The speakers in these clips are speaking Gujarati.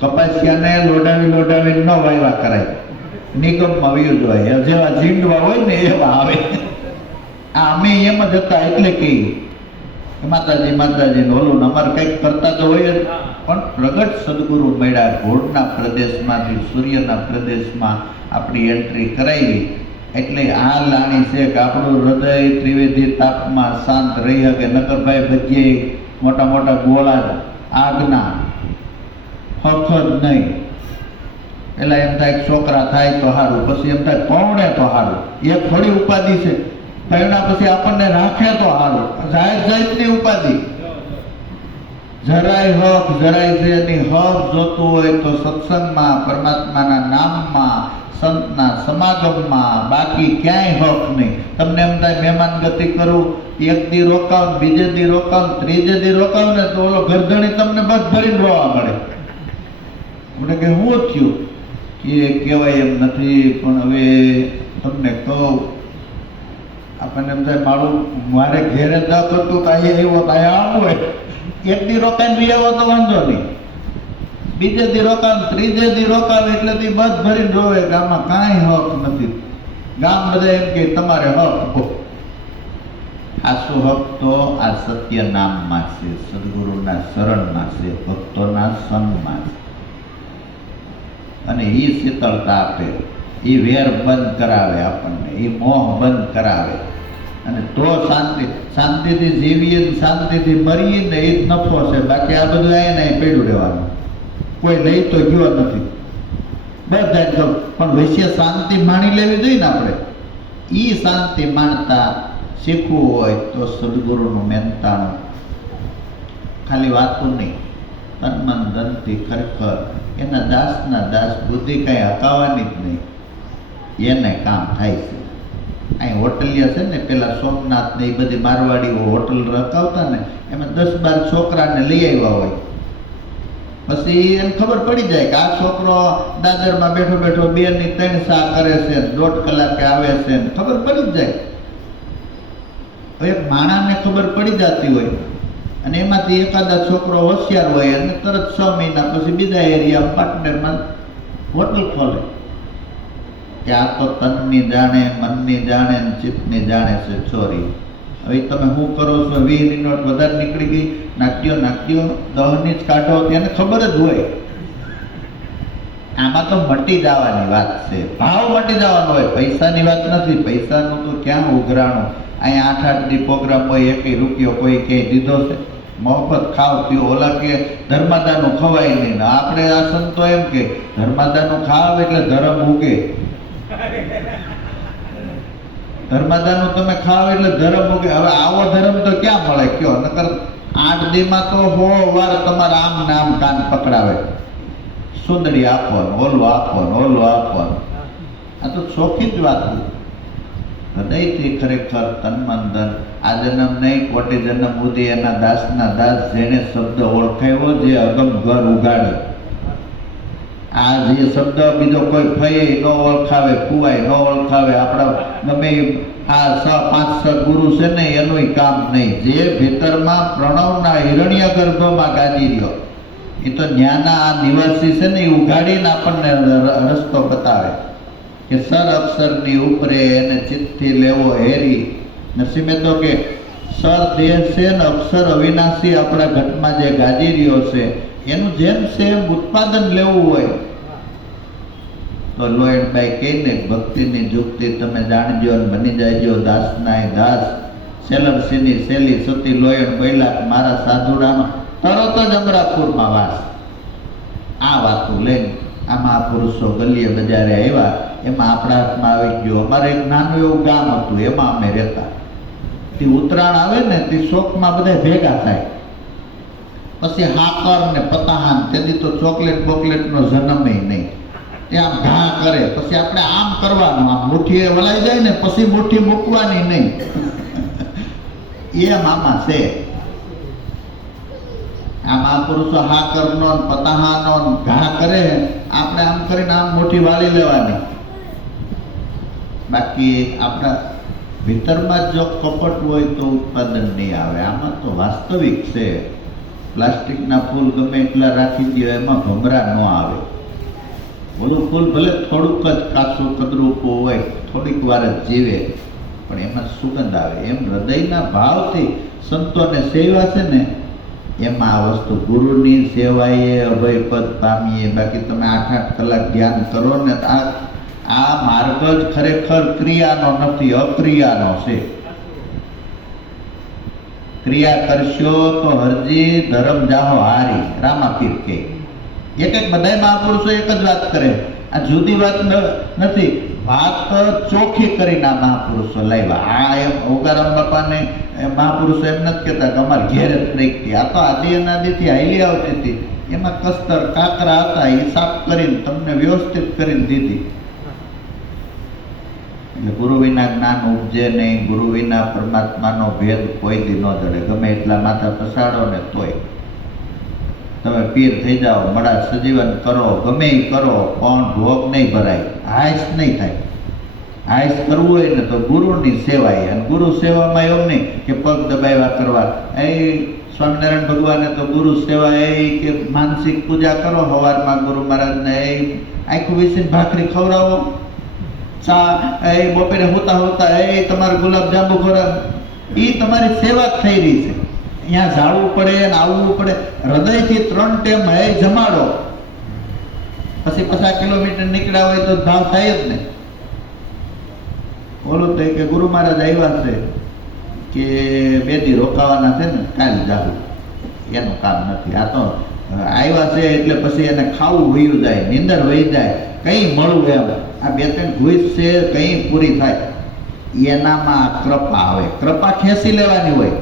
કપાસિયાને લોડાવી ન વાયવા કરાય, નિગમમાં વયું જોઈએ, જેવા ઝીંડવા હોય ને એવા આવે. અમે એમ જ હતા એટલે કે માતાજી ઓલું અમારે કંઈક કરતા તો હોય જ, પણ પ્રગટ સદગુરુ મળ્યા. ઘોડના પ્રદેશમાંથી સૂર્યના પ્રદેશમાં આપણી એન્ટ્રી કરાવી, એટલે આ લાણી છે કે આપણું હૃદય ત્રિવેદી તાપમાં શાંત રહી શકે. નકરભાઈ ભજીએ મોટા મોટા ગોળા આગના હક જ નહીં. પેલા એમ થાય છોકરા થાય તો સારું, પછી એમ થાય પૌણે તો સારું. એક થોડી ઉપાધિ છે, પૈણા પછી આપણને રાખે તો સારું. જાતની ઉપાધિ જરાય હક જરાય છે એની હક જોતું હોય તો સત્સંગમાં, પરમાત્માના નામમાં, સંતના સમાગમમાં, બાકી ક્યાંય હક નહીં. તમને એમ થાય મહેમાન ગતિ કરું, એક દી રોકાવ, બીજે દી રોકાવ, ત્રીજે દી રોકાવ ને તો ઓલો ગરદણી તમને બસ ભરીને રોવા મળે. આપણે કે શું થયું કે કહેવાય એમ નથી, પણ હવે તમને કહું. આપણને એમ થાય મારે ઘેરે જ કરતું કાંઈ એવો કાંઈ આવું હોય. એક દી રોકાઈને બી આવો તો વાંધો નહીં, બીજે દી રોકાવ, ત્રીજે દી રોકાવ, એટલે દી બસ ભરીને રોવે કે આમાં કાંઈ હક નથી. ગામ બધા એમ કે તમારે હક. આસો હક તો આ સત્ય નામમાં છે, સદગુરુના શરણમાં છે, ભક્તોના સંગમાં છે. અને એ શીતળતા આપે, એ વેર બંધ કરાવે આપણને, એ મોહ બંધ કરાવે. અને તો શાંતિથી જીવીએ, શાંતિથી મરીએ ને એ જ નફો છે. બાકી આ બધું આને પડ્યું રહેવાનું, કોઈ લઈ તો ગયો નથી બધા. પણ વૈશ્ય શાંતિ માણી લેવી જોઈએ ને આપણે. એ શાંતિ માણતા શીખવું હોય તો સદગુરુનું મહેનતાણું, ખાલી વાતું નહીં, તન મન ધનથી ખરેખર એના દાસના દાસ, બુદ્ધિ કાંઈ હકાવવાની જ નહીં, એને કામ થાય છે. અહીં હોટલિયા છે ને, પેલા સોમનાથ ને એ બધી મારવાડીઓ હોટલ રખાવતા ને, એમાં 10-12 છોકરાને લઈ આવ્યા હોય. પછી એને ખબર પડી જાય કે આ છોકરો દાદરમાં બેઠો બેઠો 2 ની 3 શા કરે છે, 1.5 કલાકે આવે છે, ખબર પડી જ જાય. હવે માણાને ખબર પડી જતી હોય, અને એમાંથી એકાદા છોકરો હોશિયાર હોય, અને તરત 6 મહિના પછી બીજા એરિયા પાર્ટનરમાં હોટલ ખોલે. કે આ તો તનની જાણે, મનની જાણે, ચિત્તની જાણે છે ચોરી. હવે તમે શું કરો છો, 20 ની નોટ વધારે નીકળી ગઈ, નાખ્યો 10ની જ કાઢો, એને ખબર જ હોય. આમાં તો મટી જવાની વાત છે, ભાવ મટી જવાનો હોય, પૈસાની વાત નથી. પૈસાનું તો ક્યાં ઉઘરાણું. અહીંયા 8-8 દી પ્રોગ્રામ હોય, 1 રૂપિયો કોઈ ક્યાંય દીધો છે? મફત ખાવ પીઓ. ઓલા કે ધર્માદાનું ખવાય નહીં. આપણે આ સંતો એમ કે ધર્માદાનું ખાવ એટલે ધર્મ ઉગે. ધર્માદાનું તમે ખાવ એટલે ધર્મ ઉગે. હવે આવો ધર્મ તો ક્યાં મળે કયો? નકર 8 દીમાં તો 100 વાર તમારા આમ ને આમ કાન પકડાવે, સુંદડી આપો, ઓલું આપો, ઓલું આપો. આ તો ચોખ્ખી જ વાત. હૃદયથી ખરેખર તન મન ધન, આ જન્મ નહીં, કોટી જન્મ સુધી એના દાસના દાસ, જેને શબ્દ ઓળખાયો, જે અગમ ઘર ઉગાડે. આ જે શબ્દ બીજો કોઈ ફઈ ન ઓળખાવે, કુવાય ન ઓળખાવે. આપણા ગમે આ 5-6 ગુરુ છે ને, એનું કામ નહીં. જે ભીતરમાં પ્રણવના હિરણ્ય ગર્ભમાં ગાજી રહ્યો, એ તો ન્યાના આ નિવાસી છે ને, એ ઉગાડીને આપણને રસ્તો બતાવે કે સર અક્ષરની ઉપરે એને ચિત્તથી લેવો હેરી. નસીમે તો કે સર દેહ છે ને અક્ષર અવિનાશી આપણા ઘટમાં જે ગાજી રહ્યો છે, એનું જેમ છે એમ ઉત્પાદન લેવું હોય તો લોયણભાઈ કહીને ભક્તિની જુક્તિ તમે જાણજો અને બની જાયજો દાસના દાસ. સેલરસીની શેલી સતી લોયણ બોલ્યા કે મારા સાધુડામાં તરત જ અમરાપુરમાં વાસ. આ વાતું લઈને આમાં આ પુરુષો ગલીએ બજારે આવ્યા, એમાં આપણા હાથમાં આવી ગયો. અમારે એક નાનું એવું ગામ હતું, એમાં અમે રહેતા. તે ઉત્તરાયણ આવે ને તે શોખમાં બધા ભેગા થાય. પછી હાકર ને પતાહાન, તેથી તો ચોકલેટ બોકલેટનો જન્મ નહીં. ત્યાં ઘા કરે, પછી આપણે આમ કરવાનું, આમ મુઠ્ઠી વલાઈ જાય ને પછી મુઠ્ઠી મૂકવાની નહીં. એ આમાં છે. આમાં પુરુષો હાકરનો પતાહાનો ઘા કરે, આપણે આમ કરીને આમ મુઠ્ઠી વાળી લેવાની. બાકી આપણા ભીતરમાં જો કપટ હોય તો ઉત્પાદન નહીં આવે. આમાં તો વાસ્તવિક છે. પ્લાસ્ટિકના ફૂલ ગમે એટલા રાખી દે એમાં ભમરા ન આવે. ઓલું ફૂલ ભલે થોડુંક જ કાચું કદરૂપું હોય, થોડીક વાર જ જીવે, પણ એમાં સુગંધ આવે. એમ હૃદયના ભાવથી સંતોને સેવા છે ને, એમાં આ વસ્તુ ગુરુની સેવાએ અભય પદ પામીએ. બાકી તમે 8-8 કલાક ધ્યાન કરો ને, આ માર્ગ જ ખરેખર ક્રિયાનો નથી, અક્રિયાનો છે. ક્રિયા કરશો તો હરજી ધર્મ જાહો હારી, રામાપીર કે. એક બધા મહાપુરુષો એક જ વાત કરે, આ જુદી વાત નથી, વાત ચોખ્ખી કરીને આ મહાપુરુષો લાવ્યા. આ એમ ઓગારામ બાપાને મહાપુરુષો એમ નથી કહેતા કે અમારે ઘેર જ પ્રેકતી, આ તો આદિ અનાદિથી હાલી આવતી હતી, એમાં કસ્તર કાકરા હતા, એ સાફ કરીને તમને વ્યવસ્થિત કરીને દીધી. એટલે ગુરુ વિના જ્ઞાન ઉપજે નહીં, ગુરુ વિના પરમાત્માનો ભેદ કોઈ દી ન જડે. ગમે એટલા માથા પસાડો ને તોય તમે પીર થઈ જાઓ, મળા સજીવન કરો, ગમે એ કરો, પણ ભોગ નહીં ભરાય, હાઈસ નહીં થાય. હાઈસ કરવું હોય ને તો ગુરુની સેવાય. અને ગુરુ સેવામાં એવું નહીં કે પગ દબાવ્યા કરવા. એ સ્વામિનારાયણ ભગવાને તો ગુરુ સેવા એ કે માનસિક પૂજા કરો, સવારમાં ગુરુ મહારાજને એ આખું વિસીને ભાખરી ખવડાવો, ચા એ બપોરે હોતા હોતા એ તમારે ગુલાબ જાંબુ ખવડાવ, એ તમારી સેવા જ થઈ રહી છે. અહીંયા જાળવું પડે ને આવવું પડે. હૃદયથી 3 ટાઈમ હે જમાડો, પછી 50 કિલોમીટર નીકળ્યા હોય તો ભાવ થાય જ ને. બોલું તો કે ગુરુ મહારાજ આવ્યા છે કે 2 દી રોકાવાના છે ને, કાલ જાવું, એનું કામ નથી. આ તો આવ્યા છે એટલે પછી એને ખાવું વયું જાય, નીંદર વહી જાય, કંઈ મળવું એમ. આ 2-3 ભૂજ છે કંઈ પૂરી થાય, એનામાં કૃપા આવે. કૃપા ખેંચી લેવાની હોય.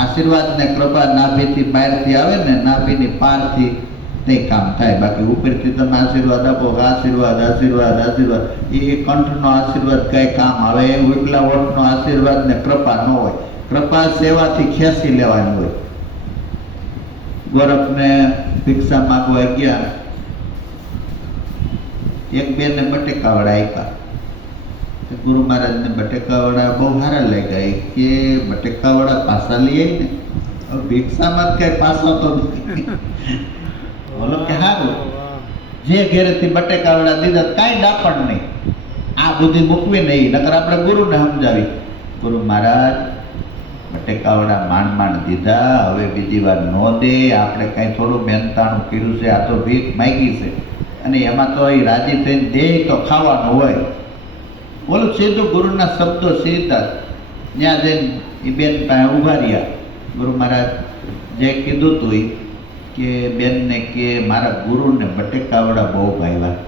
આશીર્વાદ ને કૃપા નાભીથી બહારથી આવે ને, નાભીની પારથી તે કામ થાય. બાકી ઉપરથી તમે આશીર્વાદ આપો, આશીર્વાદ આશીર્વાદ આશીર્વાદ, એ કંઠનો આશીર્વાદ કઈ કામ આવે? ઉપલા વટનો આશીર્વાદ ને કૃપા ન હોય. કૃપા સેવાથી ખેંચી લેવાની હોય. ગોરખને ભિક્ષા માંગવા ગયા, એક બેનને બટેકાવડા આપ્યા. ગુરુ મહારાજને બટેકાવડા બહુ સારા લાગ્યા. કે બટેકાવડા પાછા લઈ આવી ને, ભિક્ષામાં કઈ પાછા તો નથી. બોલો કે સારું, જે ઘેરેથી બટેકાવડા દીધા કાંઈ ડાપણ નહીં, આ બુદ્ધિ મૂકવી નહીં, નકર આપણે ગુરુને સમજાવી. ગુરુ મહારાજ બટેકાવડા માંડ માંડ દીધા, હવે બીજી વાર ન દે, આપણે કાંઈ થોડું મહેનતાણું કર્યું છે, આ તો ભીખ માગી છે, અને એમાં તો એ રાજી થઈને દે તો ખાવાનું હોય. બોલું સીધું ગુરુના શબ્દો સીધા. ત્યાં જઈને એ બેન પાસે ઉભા રહ્યા. ગુરુ મહારાજ જે કીધું હતું એ કે બેનને કે મારા ગુરુને બટેકાવડા બહુ ભાવ્યા.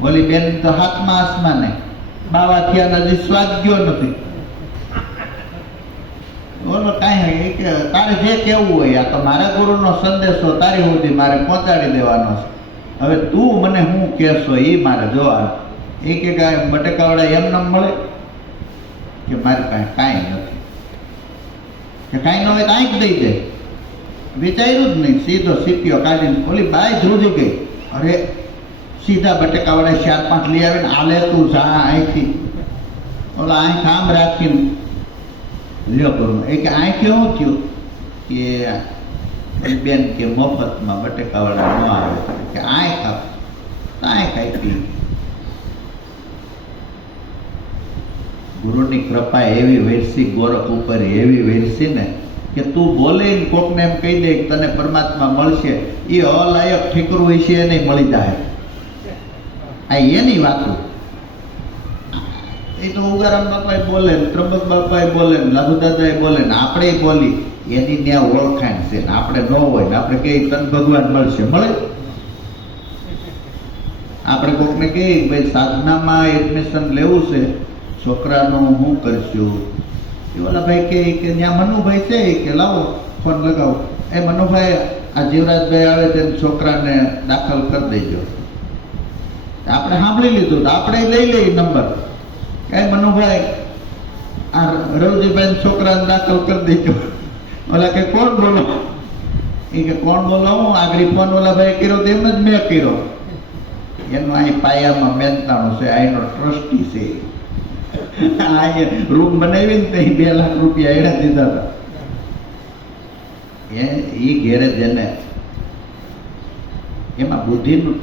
બોલી બેન તો હાથમાં આસમાને બાવા થયા હજી સ્વાદ ગયો નથી. બોલો કાંઈ કે તારે જે કહેવું હોય, આ તો મારા ગુરુનો સંદેશો તારી સુધી મારે પહોંચાડી દેવાનો છે. હવે તું મને શું કહેશો એ મારે જોવાનું. એ કે બટેકાવડા એમ ન મળે કે મારી પાસે કાંઈ નથી, કે કાંઈ ન હોય તો આંખ દઈ દે. વિચાર્યું જ નહીં, સીધો સીટીઓ કાઢીને ઓલી બાઈ ધ્રુજી ગઈ. અરે સીધા બટેકાવડા 4-5 લઈ આવીને આલે તું જા અહીંથી. ઓલા આંખ આમ રાખીને લ્યો કરું. એ કે આંખ એવું થયું કે બેન કે મફતમાં બટેકાવડા ન આવે, કે આંખ આપ, આંખ આપી. ગુરુની કૃપા એવી વેરસી ગોરખ ઉપર, એવી વેરસી ને કે તું બોલે કોકને એમ કહી દે તને પરમાત્મા મળશે, એ અલાયક ઠીકરું હોય છે એને મળી જાય. આ એની વાતો. એ તો ઉગારામ બાપાએ બોલે, ત્રંબક બાપાએ બોલે, લઘુદાદાએ બોલે ને આપણે બોલી, એની ત્યાં ઓળખાણ છે ને આપણે ન હોય ને આપણે કહીએ તન ભગવાન મળશે, મળે? આપણે કોકને કહીએ ભાઈ સાધનામાં એડમિશન લેવું છે, છોકરાનું શું કરશું? એ ઓલા ભાઈ કે ત્યાં મનુભાઈ છે કે લાવો ફોન લગાવો. એ મનુભાઈ આ જીવરાજભાઈ આવે તેમ છોકરાને દાખલ કરી દેજો. આપણે સાંભળી લીધું તો આપણે લઈ લઈએ નંબર. કે મનુભાઈ આ રવજીભાઈ છોકરાને દાખલ કરી દેજો. ઓલા કે કોણ બોલો? એ કે કોણ બોલો? હું આગળ ફોન ઓલા ભાઈ કર્યો તેમ જ મેં કર્યો. એનું અહીં પાયામાં મહેનતાણું છે, અહીંનો ટ્રસ્ટી છે. રૂમ બનાવીને તે 2 લાખ રૂપિયા એડા દીધા હતા. એ ઘેરે જેને એમાં બુદ્ધિનું